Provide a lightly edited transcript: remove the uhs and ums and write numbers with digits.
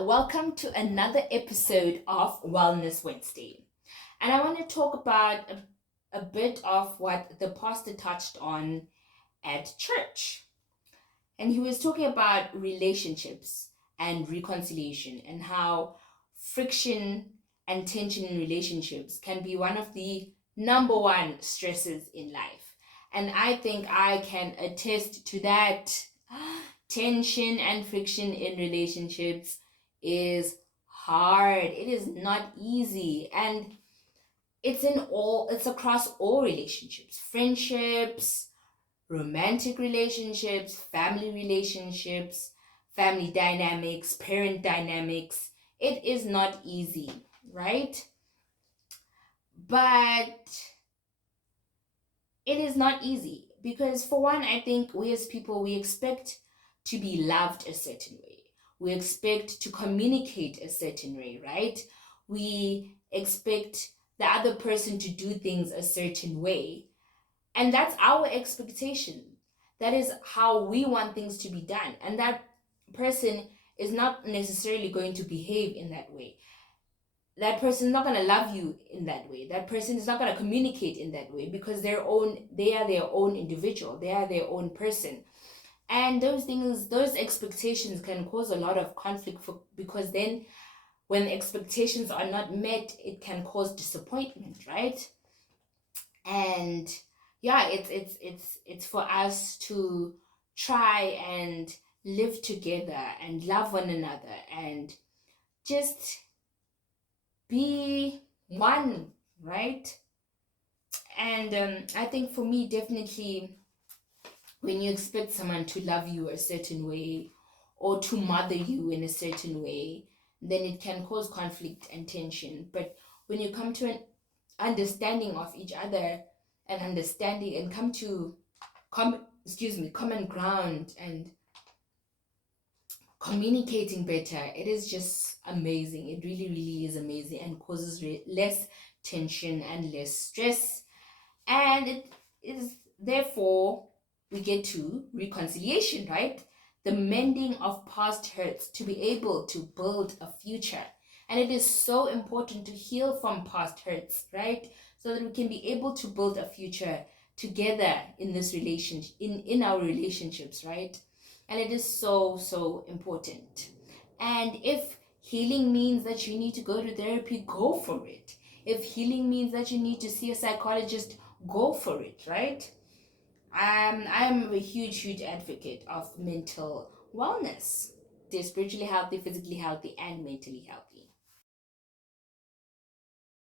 Welcome to another episode of Wellness Wednesday. And I want to talk about a bit of what the pastor touched on at church. And he was talking about relationships and reconciliation and how friction and tension in relationships can be one of the number one stresses in life. And I think I can attest to that. Tension and friction in relationships is hard. It is not easy. And it's across all relationships, friendships, romantic relationships, family dynamics, parent dynamics. It is not easy, right? But it is not easy because, for one, I think we as people, we expect to be loved a certain way. We expect to communicate a certain way, right? We expect the other person to do things a certain way. And that's our expectation. That is how we want things to be done. And that person is not necessarily going to behave in that way. That person is not going to love you in that way. That person is not going to communicate in that way because they are their own individual. They are their own person. And those expectations can cause a lot of conflict because then when expectations are not met, it can cause disappointment, right? And yeah, it's for us to try and live together and love one another and just be one, right? And I think for me, definitely, when you expect someone to love you a certain way or to mother you in a certain way, then it can cause conflict and tension. But when you come to an understanding of each other and understanding and come to common ground and communicating better, it is just amazing. It really, really is amazing and causes less tension and less stress. And it is therefore we get to reconciliation, right? The mending of past hurts to be able to build a future. And it is so important to heal from past hurts, right? So that we can be able to build a future together in this relationship, in our relationships, right? And it is so important. And if healing means that you need to go to therapy, go for it. If healing means that you need to see a psychologist, go for it, right? I'm a huge advocate of mental wellness. They're spiritually healthy, physically healthy, and mentally healthy.